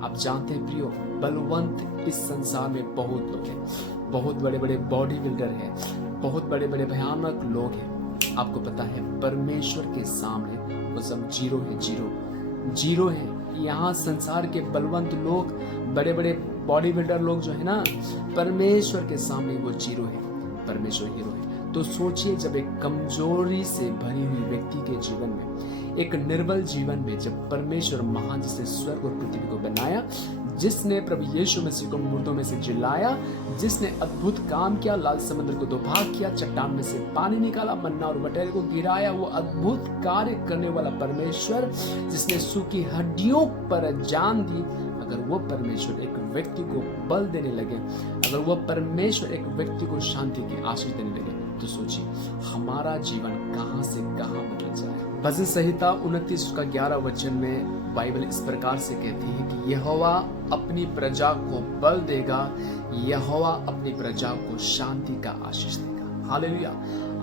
आप जानते हैं प्रियो, बलवंत इस संसार में बहुत लोग हैं, बहुत बड़े बड़े बॉडी बिल्डर हैं, बहुत बड़े बड़े भयानक लोग हैं। आपको पता है परमेश्वर के सामने वो सब जीरो है, जीरो है। यहाँ संसार के बलवंत लोग, बड़े बड़े बॉडी बिल्डर लोग जो है ना, परमेश्वर के सामने वो जीरो है, परमेश्वर हीरो है। तो सोचिए, जब एक कमजोरी से भरी हुई व्यक्ति के जीवन में, एक निर्बल जीवन में, जब परमेश्वर महान जिसने स्वर्ग और पृथ्वी को बनाया, जिसने प्रभु यीशु मसीह को मुर्दों में से जिलाया, जिसने अद्भुत काम किया, लाल समुद्र को दो भाग किया, चट्टान में से पानी निकाला, मन्ना और मटेरियल को गिराया, वो अद्भुत कार्य करने वाला परमेश्वर, जिसने सूखी हड्डियों पर जान दी, अगर वो परमेश्वर एक व्यक्ति को बल देने लगे, अगर वो परमेश्वर एक व्यक्ति को शांति की आशीष देने लगे, तो सोचिए हमारा जीवन कहां से कहां बदल जाए। भजन संहिता 29:11 में बाइबल इस प्रकार से कहती है कि यहोवा अपनी प्रजा को बल देगा, यहोवा अपनी प्रजा को शांति का आशीष देगा। हालेलुया।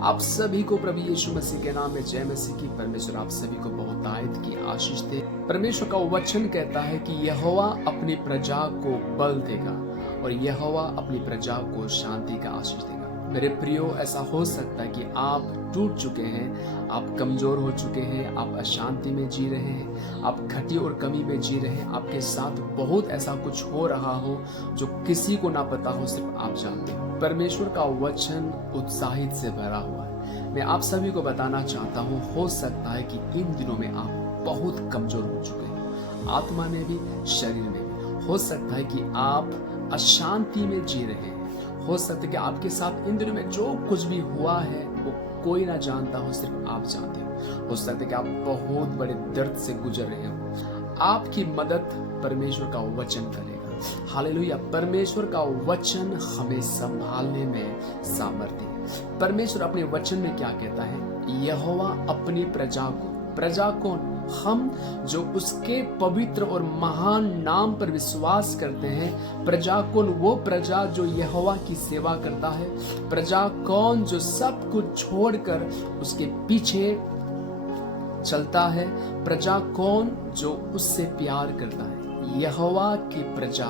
आप सभी को प्रभु यीशु मसीह के नाम में जय मसीह की। परमेश्वर आप सभी को बहुतायत की आशीष दे। परमेश्वर का वचन कहता है कि यहोवा अपनी प्रजा को बल देगा और यहोवा अपनी प्रजा को शांति का आशीष देगा। मेरे प्रियो, ऐसा हो सकता है कि आप टूट चुके हैं, आप कमजोर हो चुके हैं, आप अशांति में जी रहे हैं, आप घटी और कमी में जी रहे हैं, आपके साथ बहुत ऐसा कुछ हो रहा हो जो किसी को ना पता हो, सिर्फ आप जानते हो। परमेश्वर का वचन उत्साहित से भरा हुआ है। मैं आप सभी को बताना चाहता हूँ, हो सकता है कि इन दिनों में आप बहुत कमजोर हो चुके हैं, आत्मा में भी, शरीर में भी। हो सकता है कि आप अशांति में जी रहे हैं, हो सकता है कि आपके साथ इन दिनों में जो कुछ भी हुआ है वो कोई ना जानता हो, सिर्फ आप जानते हो। हो सकता है कि आप बहुत बड़े दर्द से गुजर रहे हो। आपकी मदद परमेश्वर का वचन करेगा। हालेलुया। परमेश्वर का वचन हमें संभालने में सामर्थ्य है। परमेश्वर अपने वचन में क्या कहता है? यहोवा अपनी प्रजा को, प्रजा कौन? हम जो उसके पवित्र और महान नाम पर विश्वास करते हैं। प्रजा कौन? वो प्रजा जो यहोवा की सेवा करता है। प्रजा कौन? जो सब कुछ छोड़कर उसके पीछे चलता है। प्रजा कौन? जो उससे प्यार करता है। यहोवा की प्रजा,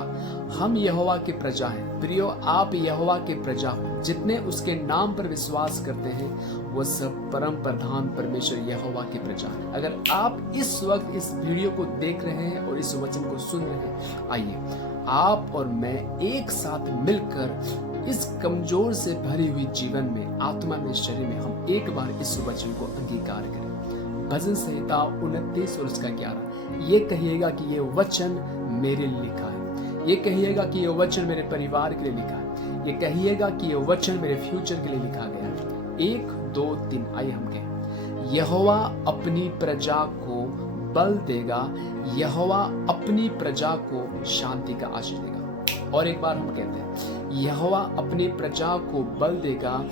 हम यहोवा की प्रजा हैं। प्रियो, आप यहोवा के प्रजा हो। जितने उसके नाम पर विश्वास करते हैं वो सब परम प्रधान परमेश्वर यहोवा की प्रजा है। अगर आप इस वक्त इस वीडियो को देख रहे हैं और इस वचन को सुन रहे हैं, आइए आप और मैं एक साथ मिलकर इस कमजोर से भरी हुई जीवन में, आत्मा में, शरीर में, हम एक बार इस वचन को अंगीकार करें। भजन संहिता 29 और उसका 11, ये कहिएगा कि ये वचन मेरे लिए लिखा है। ये कहिएगा कि ये वचन मेरे परिवार के लिए लिखा है। ये कहिएगा कि ये वचन मेरे फ्यूचर के लिए लिखा गया है। 1 2 3, आइए हम कहें, यहोवा अपनी प्रजा को बल देगा, यहोवा अपनी प्रजा को शांति का आशीष देगा। और एक बार हम कहते हैं, यहोवा अपनी प्रजा को बल देगा,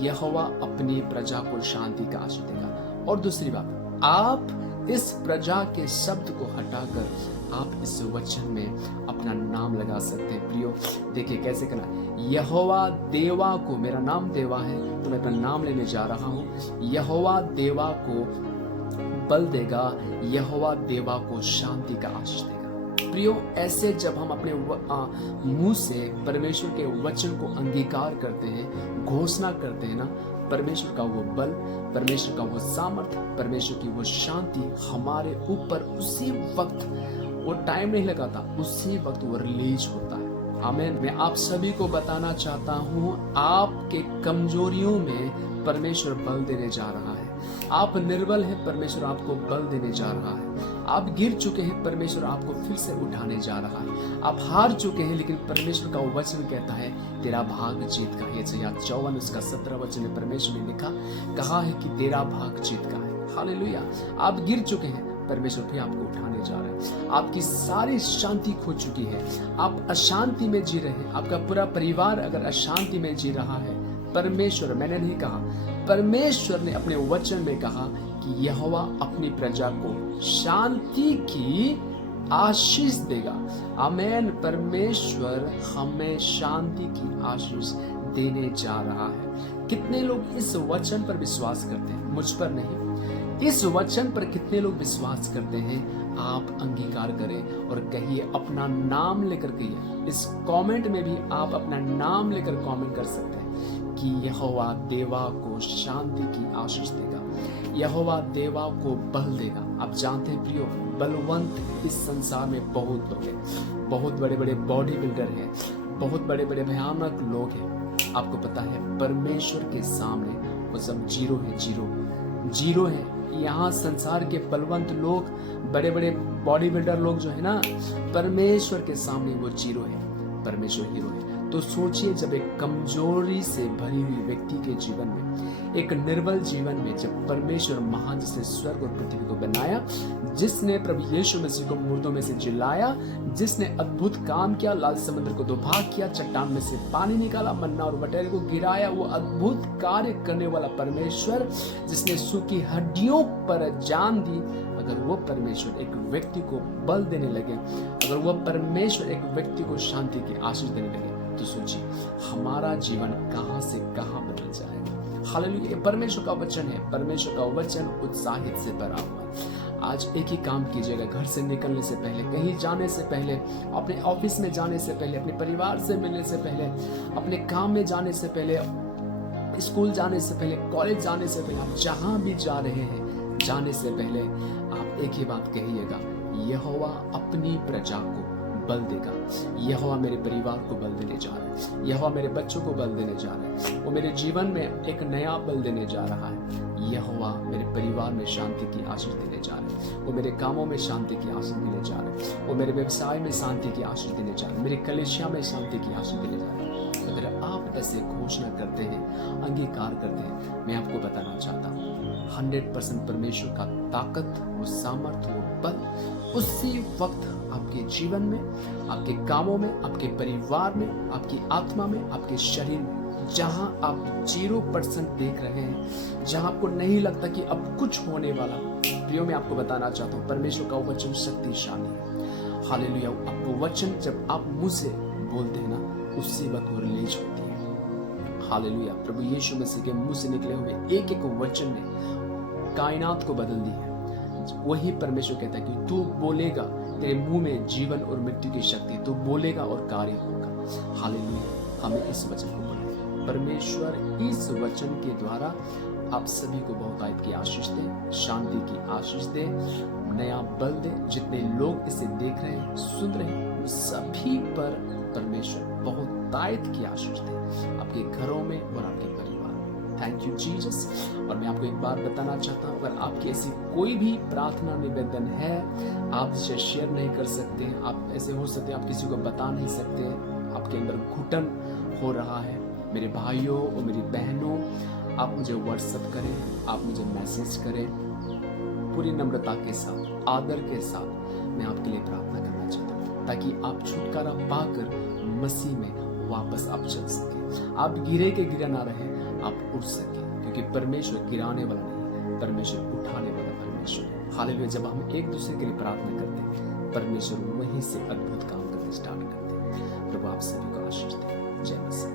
यहोवा अपनी प्रजा को शांति का आशीष देगा। और दूसरी बात, आप इस प्रजा के शब्द को हटाकर आप इस वचन में अपना नाम लगा सकते हैं। प्रियो, देखिए कैसे करना। यहोवा देवा को, मेरा नाम देवा है तो मैं अपना नाम लेने जा रहा हूँ। यहोवा देवा को बल देगा, यहोवा देवा को शांति का आशीष देगा। प्रियो, ऐसे जब हम अपने मुंह से परमेश्वर के वचन को अंगीकार करते हैं, घोषणा करते हैं ना, परमेश्वर का वो बल, परमेश्वर का वो सामर्थ्य, परमेश्वर की वो शांति हमारे ऊपर उसी वक्त, वो टाइम नहीं लगाता, उसी वक्त वो रिलीज होता है। आमीन। मैं आप सभी को बताना चाहता हूँ, आपके कमजोरियों में परमेश्वर बल देने जा रहा है। आप निर्बल हैं, परमेश्वर आपको बल देने जा रहा है। आप गिर चुके हैं, परमेश्वर आपको फिर से उठाने जा रहा है। आप हार चुके हैं, लेकिन परमेश्वर का वचन कहता है तेरा भाग जीत का है। यशायाह 54 उसका 17 वचन में परमेश्वर ने लिखा, कहा है कि तेरा भाग जीत का है। हालेलुया। आप गिर चुके हैं, परमेश्वर भी आपको उठाने जा रहा है। आपकी सारी शांति खो चुकी है, आप अशांति में जी रहे हैं, आपका पूरा परिवार अगर अशांति में जी रहा है, परमेश्वर, मैंने नहीं कहा, परमेश्वर ने अपने वचन में कहा कि यहोवा अपनी प्रजा को शांति की आशीष देगा। आमीन। परमेश्वर हमें शांति की आशीष देने जा रहा है। कितने लोग इस वचन पर विश्वास करते हैं? मुझ पर नहीं, इस वचन पर कितने लोग विश्वास करते हैं? आप अंगीकार करें और कहिए, अपना नाम लेकर कहिए। इस कमेंट में भी आप अपना नाम लेकर कमेंट कर सकते हैं कि यहोवा देवा को शांति की आशीष देगा, यहोवा देवा को बल देगा। आप जानते हैं प्रियो, बलवंत इस संसार में बहुत लोग हैं, बहुत बड़े बड़े बॉडी बिल्डर हैं, बहुत बड़े बड़े भयानक लोग हैं। आपको पता है परमेश्वर के सामने वो सब जीरो है, जीरो है। यहाँ संसार के बलवंत लोग, बड़े बड़े बॉडी बिल्डर लोग जो है ना, परमेश्वर के सामने वो जीरो है, परमेश्वर हीरो है। तो सोचिए, जब एक कमजोरी से भरी हुई व्यक्ति के जीवन में, एक निर्बल जीवन में, जब परमेश्वर महान, जिसने स्वर्ग और पृथ्वी को बनाया, जिसने प्रभु यीशु मसीह को मुर्दों में से जिलाया, जिसने अद्भुत काम किया, लाल समुद्र को दो भाग किया, चट्टान में से पानी निकाला, मन्ना और बटेर को गिराया, वो अद्भुत कार्य करने वाला परमेश्वर, जिसने सूखी हड्डियों पर जान दी, अगर वो परमेश्वर एक व्यक्ति को बल देने लगे, अगर वो परमेश्वर एक व्यक्ति को शांति की आशीष देने लगे, तो सोचिए हमारा जीवन कहां से कहां बदल जाएगा। हालेलुया। ये परमेश्वर का वचन है, परमेश्वर का वचन उत्साहित से भरा हुआ है। आज एक ही काम कीजिएगा, घर से निकलने से पहले, कहीं जाने से पहले, अपने ऑफिस में जाने से पहले, अपने परिवार से मिलने से पहले, अपने काम में जाने से पहले, स्कूल जाने से पहले, कॉलेज जाने से पहले, आप जहां भी जा रहे हैं, जाने से पहले आप एक ही बात कहिएगा, यहोवा अपनी प्रजा को बल देगा, यहोवा मेरे परिवार को बल देने जा रहा है, यहोवा मेरे बच्चों को बल देने जा रहा है, वो मेरे जीवन में एक नया बल देने जा रहा है, यहोवा मेरे परिवार में शांति की आशीष देने जा रहा है, वो मेरे कामों में शांति की आशीष देने जा रहा है, वो मेरे व्यवसाय में शांति की आशीष देने जा रहा है, मेरी कलीसिया में शांति की आशीष देने जा रहा है। अगर आप ऐसे घोषणा करते हैं, अंगीकार करते हैं, मैं आपको बताना चाहता हूँ 100% परमेश्वर का ताकत, वो सामर्थ, वो बल उसी वक्त आपके जीवन में, आपके कामों में, आपके परिवार में, आपकी आत्मा में, आपके शरीर में, जहां आप 0% देख रहे हैं, जहां आपको नहीं लगता कि अब कुछ होने वाला, प्रियो मैं आपको बताना चाहता हूं परमेश्वर का वचन शक्तिशाली है। हालेलुया। आपको वचन जब आप मुंह से बोलते हैं ना, उसी वक्त वो रिलीज होती है। हालेलुया। प्रभु यीशु मसीह के मुंह से निकले हुए एक एक वचन ने कायनात को बदल दी है। वही परमेश्वर कहता है कि तू बोलेगा, तेरे मुंह में जीवन और मृत्यु की शक्ति, तू बोलेगा और कार्य होगा। हालेलुया। हमें इस वचन को पढ़ें। परमेश्वर इस वचन के द्वारा आप सभी को बहुतायत की आशीष दे, शांति की आशीष दे, नया बल दे। जितने लोग इसे देख रहे हैं, सुन रहे हैं, उन सभी पर परमेश्वर बहुतायत की आशीष दे, आपके घरों में और आपके परिवार में। Thank you Jesus. और मैं आपको एक बात बताना चाहता हूँ, अगर आपकी ऐसी कोई भी प्रार्थना निवेदन है, आप इसे शेयर नहीं कर सकते, आप ऐसे हो सकते हैं आप किसी को बता नहीं सकते, आपके अंदर घुटन हो रहा है, मेरे भाइयों और मेरी बहनों, आप मुझे व्हाट्सएप करें, आप मुझे मैसेज करें। पूरी नम्रता के साथ, आदर के साथ मैं आपके लिए प्रार्थना करना चाहता हूँ, ताकि आप छुटकारा पाकर मसीह में वापस आप चल सके, आप गिरे के गिरा ना रहे, आप उठ सके, क्योंकि परमेश्वर गिराने वाला नहीं, परमेश्वर उठाने वाला परमेश्वर है। हालेलुया। जब हम एक दूसरे के लिए प्रार्थना करते हैं, परमेश्वर वहीं से अद्भुत काम करना स्टार्ट करते हैं। प्रभु आप सभी को आशीष दे। जय मसीह।